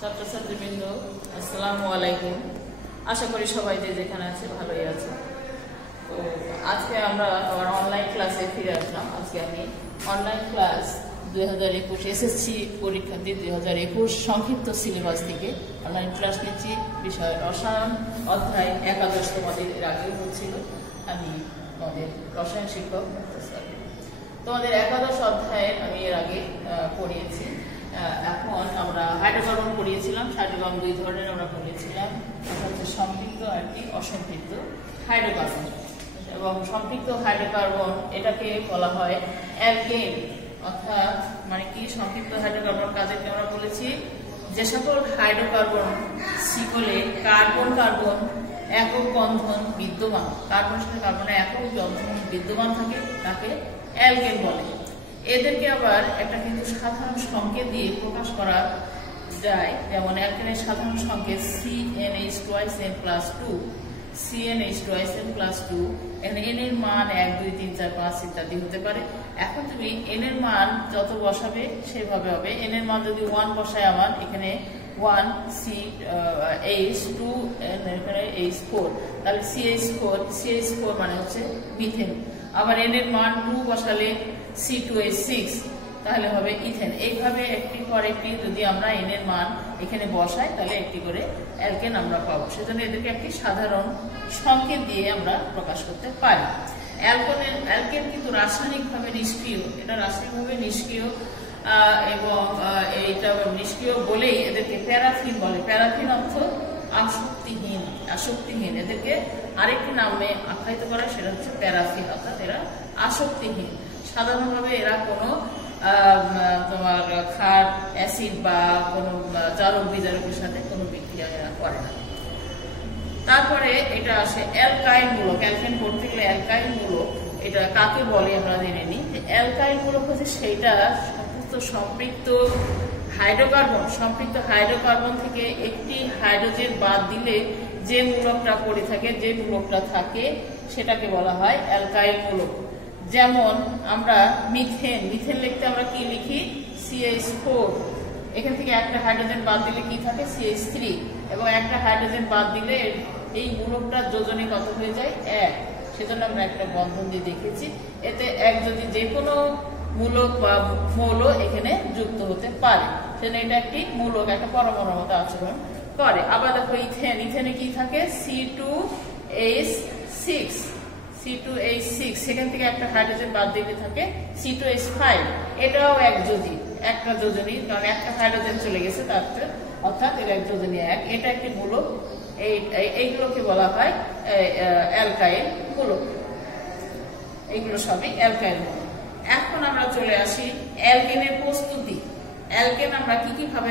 ছাত্রছাত্রীবৃন্দ, আসসালামু আলাইকুম। আশা করি সবাই যে যেখানে আছে ভালোই আছে। তো আজকে আমরা আবার অনলাইন ক্লাসে ফিরে আসলাম। আজকে আমি অনলাইন ক্লাস 2021 এসএসসি পরীক্ষার্থী 2021 সংক্ষিপ্ত সিলেবাস থেকে অনলাইন ক্লাস নিচ্ছি। বিষয় রসায়ন অধ্যায় 11 তোমাদের এর আগেও হচ্ছিল। আমি তোমাদের রসায়ন শিক্ষক। তোমাদের 11 অধ্যায়ে আমি এর আগে পড়িয়েছি। এখন আমরা হাইড্রোকার্বন পড়িয়েছিলাম। হাইড্রোকার্বন দুই ধরনের আমরা পড়িয়েছিলাম, একটা হচ্ছে সম্পৃক্ত আর একটি অসম্পৃক্ত হাইড্রোকার্বন। এবং সম্পৃক্ত হাইড্রোকার্বন এটাকে বলা হয় অ্যালকেন। অর্থাৎ মানে কি, সম্পৃক্ত হাইড্রোকার্বন কাদেরকে আমরা বলেছি? যে সকল হাইড্রোকার্বন শিকলে কার্বন কার্বন একক বন্ধন বিদ্যমান, কার্বনের সাথে কার্বনের একক বন্ধন বিদ্যমান থাকে, তাকে অ্যালকেন বলে। এদেরকে আবার একটা কিন্তু সাধারণ সংকেত দিয়ে প্রকাশ করা যায়। যেমন অ্যালকেনের সাধারণ সংকেত CnH2n+2, CnH2n+2। এখানে n এর মান 1 2 3 4 5 ইত্যাদি হতে পারে। এখন তুমি n এর মান যত বসাবে সেভাবে হবে। n এর মান যদি 1 বসায়, আমার এখানে 1 CH2 এখানে H4, তাহলে CH4 মানে হচ্ছে মিথেন। আবার n এর মান 2 বসালে C2H6, তাহলে হবে ইথেন। এইভাবে একটি পর একটি যদি আমরা n এর মান এখানে বসাই, তাহলে একটি করে অ্যালকেন আমরা পাবো। সেজন্য এদেরকে একটি সাধারণ সংকেত দিয়ে আমরা প্রকাশ করতে পারি। অ্যালকেন কিন্তু রাসায়নিকভাবে নিষ্ক্রিয়। এটা রাসায়নিকভাবে নিষ্ক্রিয় এবং এইটা নিষ্ক্রিয় বলেই এদেরকে প্যারাফিন বলে। প্যারাফিন অর্থ আসক্তিহীন। এদেরকে আরেকটি নামে আখ্যায়িত করা, সেটা হচ্ছে প্যারাফিন, অর্থাৎ এরা আসক্তিহীন। সাধারণভাবে এরা কোনো তোমার ক্ষার, অ্যাসিড বা কোনো জারক বিজারকের সাথে কোনো বিক্রিয়া এরা করে না। তারপরে এটা আসে অ্যালকাইল মূলক। অ্যালকেন করতে গেলে অ্যালকাইল মূলক এটা কাকে বলে আমরা জেনে নিই। অ্যালকাইল মূলক হচ্ছে সেইটা সম্পৃক্ত হাইড্রোকার্বন থেকে একটি হাইড্রোজেন বাদ দিলে যে মূলকটা পড়ে থাকে, যে মূলকটা থাকে, সেটাকে বলা হয় অ্যালকাইল মূলক। যেমন আমরা মিথেন লিখতে আমরা কি লিখি? CH4। এখান থেকে একটা হাইড্রোজেন বাদ দিলে কি থাকে? CH3। এবং একটা হাইড্রোজেন বাদ দিলে এই মূলকটার যোজনী কত হয়ে যায়? 1। সেজন্য আমরা একটা বন্ধন দিয়ে দেখেছি। এতে এক যদি যে কোনো মূলক বা মৌল এখানে যুক্ত হতে পারে, সেজন্য এটা একটি মূলক, একটা পরমাণুর মতো আচরণ করে। আবার দেখো ইথেনে কি থাকে? C2H6। সেখান থেকে একটা হাইড্রোজেন বাদ দিলে থাকে C2H5। এটাও একটা যোজনী, কারণ একটা হাইড্রোজেন চলে গেছে তাতে, অর্থাৎ এর এক যোজনী 1। এটা একটি মূলক। এইগুলোকে বলা হয় অ্যালকাইল মূলক। এইগুলো সবই অ্যালকাইল মূলক। এখন আমরা চলে আসি অ্যালকেনের প্রস্তুতি। অ্যালকেন আমরা কি ভাবে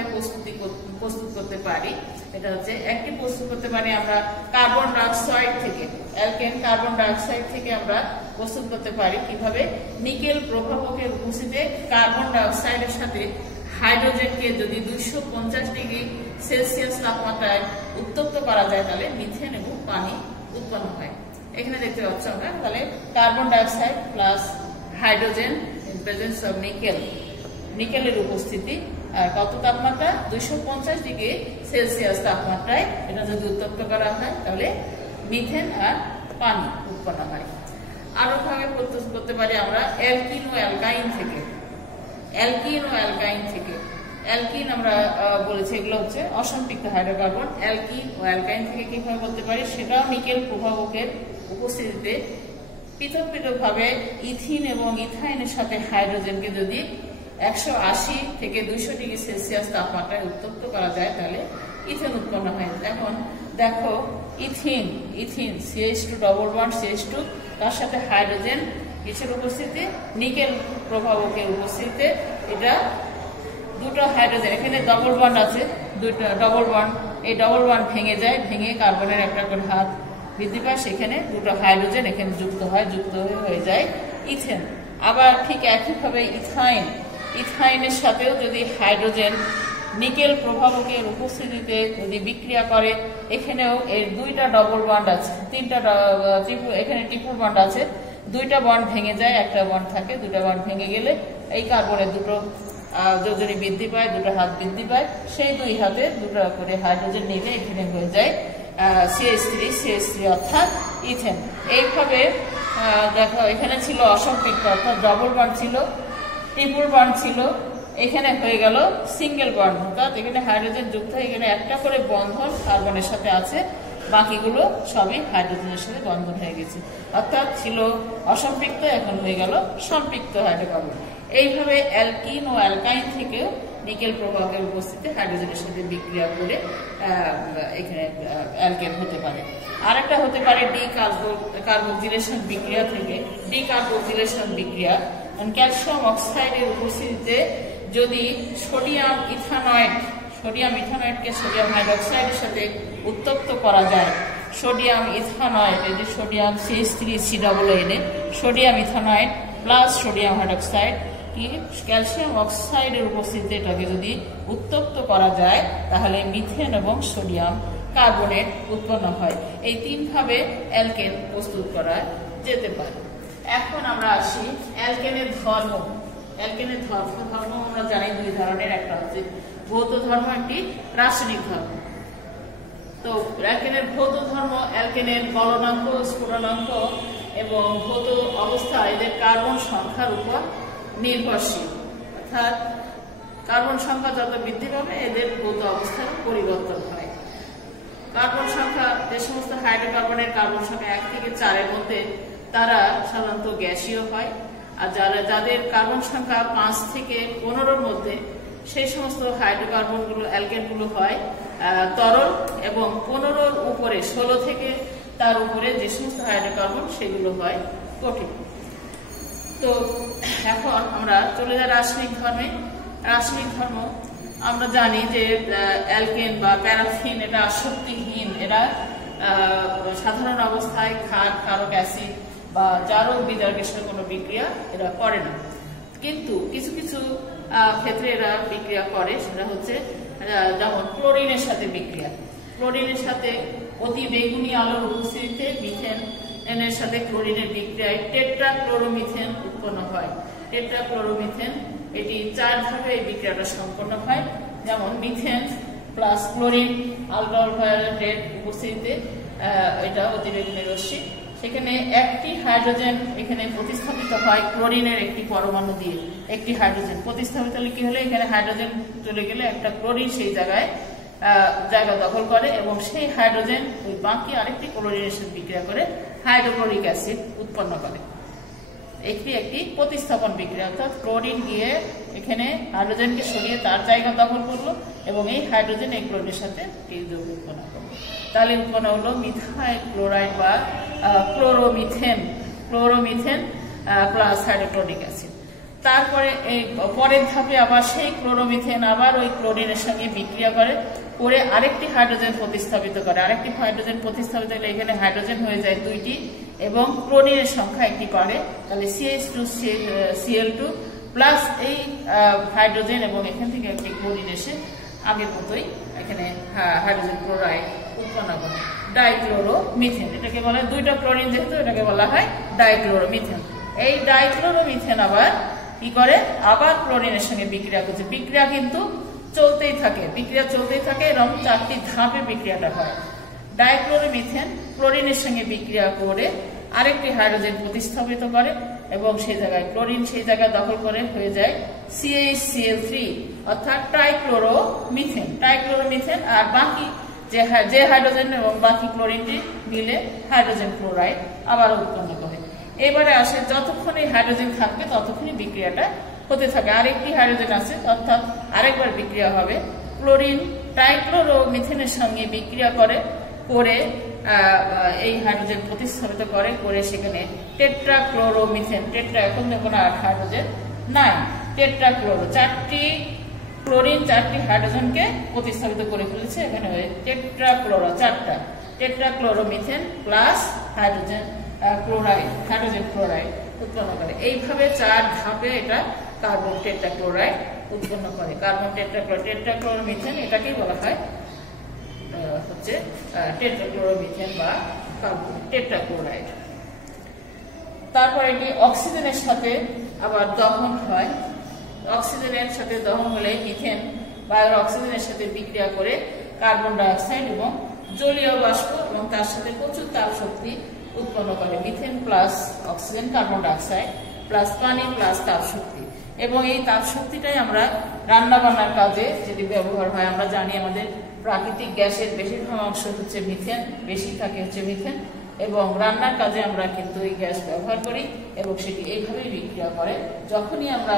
প্রস্তুত করতে পারি? এটা হচ্ছে একটি প্রস্তুত করতে পারি আমরা কার্বন ডাইঅক্সাইড থেকে। অ্যালকেন কার্বন ডাইঅক্সাইড থেকে আমরা প্রস্তুত করতে পারি কিভাবে? নিকেল প্রভাবকের উপস্থিতিতে কার্বন ডাইঅক্সাইডের সাথে হাইড্রোজেনকে যদি 250 ডিগ্রি সেলসিয়াস তাপমাত্রায় উত্তপ্ত করা যায়, তাহলে মিথেন এবং পানি উৎপন্ন হয়। এখানে দেখতে পাচ্ছ আমরা, তাহলে carbon dioxide plus hydrogen in presence of নিকেলের উপস্থিতি। আর কত তাপমাত্রা? 250 ডিগ্রি সেলসিয়াস তাপমাত্রায় এটা যদি উত্তপ্ত করা হয়, তাহলে মিথেন আর পানি উৎপন্ন হয়। আরো ভাবে প্রস্তুত করতে পারি আমরা অ্যালকিন ও অ্যালকাইন থেকে। অ্যালকিন আমরা বলেছি এগুলো হচ্ছে অসম্পৃক্ত হাইড্রোকার্বন। অ্যালকিন ও অ্যালকাইন থেকে কিভাবে করতে পারি? সেটাও নিকেল প্রভাবকের উপস্থিতিতে পৃথক ভাবে ইথিন এবং ইথাইনের সাথে হাইড্রোজেনকে যদি 180 থেকে 200 ডিগ্রি সেলসিয়াস তাপমাত্রায় উত্তপ্ত করা যায়, তাহলে ইথেন উৎপন্ন হয়। এখন দেখো ethene CH2 double bond CH2, তার সাথে হাইড্রোজেন কিসের উপস্থিতি? নিকেল প্রভাবকের উপস্থিতিতে। এটা দুটো হাইড্রোজেন, এখানে ডবল বন্ড আছে, দুটো ডবল বন্ড, এই ডবল বন্ড ভেঙে যায়, ভেঙে কার্বনের একটা করে হাত বৃদ্ধি পায়, সেখানে দুটো হাইড্রোজেন এখানে যুক্ত হয়ে যায় ইথেন। আবার ঠিক একইভাবে ইথাইনের সাথেও যদি হাইড্রোজেন নিকেল প্রভাবকের উপস্থিতিতে যদি বিক্রিয়া করে, এখানেও এর দুইটা ডবল বন্ড আছে, এখানে ট্রিপল বন্ড আছে, দুইটা বন্ড ভেঙে যায়, একটা বন্ড থাকে, দুটা বন্ড ভেঙে গেলে এই কার্বনের দুটো যোজনী বৃদ্ধি পায়, দুটো হাত বৃদ্ধি পায়, সেই দুই হাতে দুটো করে হাইড্রোজেন নিলে এখানে হয়ে যায় CH3 অর্থাৎ ইথেন। এইভাবে দেখো এখানে ছিল অসম্পৃক্ত অর্থাৎ ডবল বন্ড ছিল, ট্রিপল বন্ড ছিল, এখানে হয়ে গেল সিঙ্গেল বন্ড অর্থাৎ এখানে হাইড্রোজেন যুক্ত, এখানে একটা করে বন্ধন কার্বনের সাথে আছে, বাকিগুলো সবই হাইড্রোজেনের সাথে বন্ধন হয়ে গেছে, অর্থাৎ ছিল অসম্পৃক্ত এখন হয়ে গেল সম্পৃক্ত হাইড্রোকার্বন। এইভাবে অ্যালকিন ও অ্যালকাইন থেকেও নিকেল প্রবাহের উপস্থিতি হাইড্রোজেনের সাথে বিক্রিয়া করে এখানে অ্যালকেন হতে পারে। আরেকটা হতে পারে ডিকার্বক্সিলেশন বিক্রিয়া থেকে। ডিকার্বক্সিলেশন বিক্রিয়া ক্যালসিয়াম অক্সাইডের উপস্থিতিতে যদি সোডিয়াম ইথানয়েডকে সোডিয়াম হাইড্রোক্সাইডের সাথে উত্তপ্ত করা যায়, সোডিয়াম ইথানয়েড এই যে sodium CH3COON sodium ইথানয়েড plus sodium hydroxide কি ক্যালসিয়াম অক্সাইডের উপস্থিতিতে এটাকে যদি উত্তপ্ত করা যায় তাহলে মিথেন এবং সোডিয়াম কার্বনেট উৎপন্ন হয়। এই তিনভাবে অ্যালকেন প্রস্তুত করা যেতে পারে। এখন আমরা আসি অ্যালকেনের ধর্ম। অ্যালকেনের ধর্ম আমরা জানি দুই ধরনের, একটা হচ্ছে ভৌত ধর্ম, একটি রাসায়নিক ধর্ম। তো অ্যালকেনের ভৌত ধর্ম অ্যালকেনের গলনাঙ্ক, স্ফুটনাঙ্ক এবং ভৌত অবস্থা এদের কার্বন সংখ্যার উপর নির্ভরশীল, অর্থাৎ কার্বন সংখ্যা যত বৃদ্ধি পাবে এদের ভৌত অবস্থার পরিবর্তন হয়। কার্বন সংখ্যা যে সমস্ত হাইড্রোকার্বনের কার্বন সংখ্যা 1 থেকে 4-এর মধ্যে তারা সাধারণত গ্যাসীয় হয়, আর যাদের কার্বন সংখ্যা 5 থেকে 15-এর মধ্যে সেই সমস্ত হাইড্রোকার্বনগুলো অ্যালকেনগুলো হয় তরল, এবং 15-এর উপরে 16 থেকে তার উপরে যে সমস্ত হাইড্রোকার্বন সেগুলো হয় কঠিন। তো এখন আমরা চলে যাই রাসায়নিক ধর্মে। রাসায়নিক ধর্ম আমরা জানি যে অ্যালকেন বা প্যারাফিন এটা আসক্তিহীন, এরা সাধারণ অবস্থায় ক্ষারক অ্যাসিড বা জারক বিজারকের সাথে কোনো বিক্রিয়া এরা করে না, কিন্তু কিছু কিছু ক্ষেত্রে এরা বিক্রিয়া করে। সেটা হচ্ছে যেমন ক্লোরিনের সাথে বিক্রিয়া। ক্লোরিনের সাথে অতি বেগুনি আলোর উপস্থিতিতে মিথেন এর সাথে ক্লোরিনের বিক্রিয়ায় টেট্রাক্লোরোমিথেন উৎপন্ন হয়। টেট্রাক্লোরোমিথেন এটি 4 ধাপে এই বিক্রিয়াটা সম্পন্ন হয়। যেমন methane plus chlorine ultraviolet red উপস্থিতিতে এটা অতিবেগুনি রশ্মি, সেখানে একটি হাইড্রোজেন এখানে প্রতিস্থাপিত হয় ক্লোরিনের একটি পরমাণু দিয়ে। একটি হাইড্রোজেন প্রতিস্থাপিত হলে কি হলে এখানে হাইড্রোজেন চলে গেলে একটা ক্লোরিন সেই জায়গায় জায়গা দখল করে, এবং সেই হাইড্রোজেন ওই বাকি আরেকটি ক্লোরিনের সাথে বিক্রিয়া করে হাইড্রোক্লোরিক অ্যাসিড উৎপন্ন করে। এটি একটি প্রতিস্থাপন বিক্রিয়া, অর্থাৎ ক্লোরিন গিয়ে এখানে হাইড্রোজেনকে সরিয়ে তার জায়গা দখল করলো এবং এই হাইড্রোজেন এই ক্লোরিনের সাথে যৌগ উৎপন্ন করলো। তাহলে উৎপন্ন হলো মিথাইল ক্লোরাইড বা ক্লোরোমিথেন প্লাস হাইড্রোক্লোরিক অ্যাসিড। তারপরে এই পরের ধাপে আবার সেই ক্লোরোমিথেন আবার ওই ক্লোরিনের সঙ্গে বিক্রিয়া করে আরেকটি হাইড্রোজেন প্রতিস্থাপিত করে। আরেকটি হাইড্রোজেন প্রতিস্থাপিত হলে এখানে হাইড্রোজেন হয়ে যায় 2টি এবং ক্লোরিনের সংখ্যা একটি করে, তাহলে CH2Cl2 প্লাস এই হাইড্রোজেন এবং এখান থেকে একটি ক্লোরিন এসে আগের মতোই এখানে হাইড্রোজেন ক্লোরাইড উৎপন্ন করে ডাইক্লোরোমিথেন। এটাকে বলা হয় 2টা ক্লোরিন যেহেতু এটাকে বলা হয় ডাইক্লোরোমিথেন। এই ডাইক্লোরোমিথেন আবার কি করে, আবার ক্লোরিনের সঙ্গে বিক্রিয়া করছে। বিক্রিয়া কিন্তু চলতেই থাকে এরকম 4টি ধাপে বিক্রিয়াটা হয়। ডাইক্লোরোমিথেন ক্লোরিনের সঙ্গে বিক্রিয়া করে আরেকটি হাইড্রোজেন প্রতিস্থাপিত করে এবং সেই জায়গায় ক্লোরিন সেই জায়গা দখল করে হয়ে যায় CHCl3 অর্থাৎ ট্রাইক্লোরোমিথেন। আর বাকি যে হাইড্রোজেন এবং বাকি ক্লোরিনটি মিলে হাইড্রোজেন ক্লোরাইড আবার উৎপন্ন করে। এবারে আসে যতক্ষণ এই হাইড্রোজেন থাকবে ততক্ষণই বিক্রিয়াটা হতে থাকে। আরেকটি হাইড্রোজেন আছে অর্থাৎ আরেকবার বিক্রিয়া হবে। ক্লোরিন ট্রাইক্লোরোমিথেনের সঙ্গে বিক্রিয়া করে এই হাইড্রোজেন প্রতিস্থাপিত করে সেখানে টেট্রাক্লোরোমিথেন। এখন দেখুন আর হাইড্রোজেন নাই, টেট্রাক্লোরো 4টি ক্লোরিন 4টি হাইড্রোজেনকে প্রতিস্থাপিত করে ফেলেছে। এখানে টেট্রাক্লোরো 4টা টেট্রাক্লোরোমিথেন প্লাস হাইড্রোজেন ক্লোরাইড উৎপন্ন করে। এইভাবে 4 ধাপে এটা কার্বন টেট্রাক্লোরাইড উৎপন্ন করে। কার্বন টেট্রাক্লোরোমিথেন এটাকেই বলা হয় হচ্ছে টেট্রাক্লোরোমিথেন বা কার্বন টেট্রাক্লোরাইড। তারপর এটি অক্সিজেনের সাথে আবার দহন হয়। অক্সিজেনের সাথে দহন হলে মিথেন বায়ুর অক্সিজেনের সাথে বিক্রিয়া করে কার্বন ডাই অক্সাইড এবং জলীয় বাষ্প এবং তার সাথে প্রচুর তাপ শক্তি উৎপন্ন করে। Methane plus oxygen, carbon die oxide plus পানি প্লাস তাপ শক্তি। এবং এই তাপ শক্তিটাই আমরা রান্না বান্নার কাজে যদি ব্যবহার হয়, আমরা জানি আমাদের প্রাকৃতিক গ্যাসের বেশিরভাগ অংশ হচ্ছে মিথেন, বেশি থাকে হচ্ছে মিথেন, এবং রান্নার কাজে আমরা কিন্তু এই গ্যাস ব্যবহার করি এবং সেটি এইভাবেই বিক্রিয়া করে। যখনই আমরা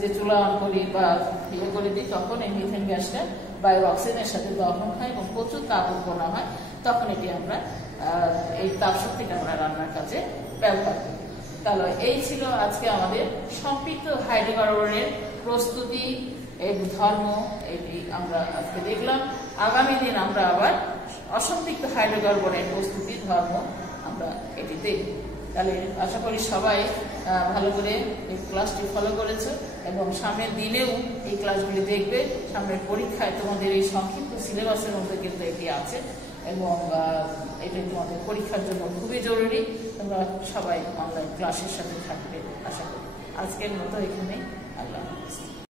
যে চুলা অন করি বা ইয়ে করে দিই, তখন এই মিথেন গ্যাসটা বায়ুর অক্সিজেনের সাথে দহন হয় এবং প্রচুর তাপ উৎপন্ন হয়, তখন এটি আমরা এই তাপ শক্তিটা আমরা রান্নার কাজে ব্যবহার করি। তাহলে এই ছিল আজকে আমাদের সম্পৃক্ত হাইড্রোকার্বনের প্রস্তুতি এবং ধর্ম, এটি আমরা আজকে দেখলাম। আগামী দিন আমরা আবার অসম্পৃক্ত হাইড্রোকার্বনের প্রস্তুতি ধর্ম আমরা এটি দেখব। তাহলে আশা করি সবাই ভালো করে এই ক্লাসটি ফলো করেছে এবং সামনের দিনেও এই ক্লাসগুলি দেখবে। সামনের পরীক্ষায় তোমাদের এই সংক্ষিপ্ত সিলেবাসের মধ্যে কিন্তু এটি আছে এবং এটি তোমাদের পরীক্ষার জন্য খুবই জরুরি। তোমরা সবাই অনলাইন ক্লাসের সাথে থাকবে আশা করি। আজকের মতো এখানেই, আল্লাহ হাফেজ।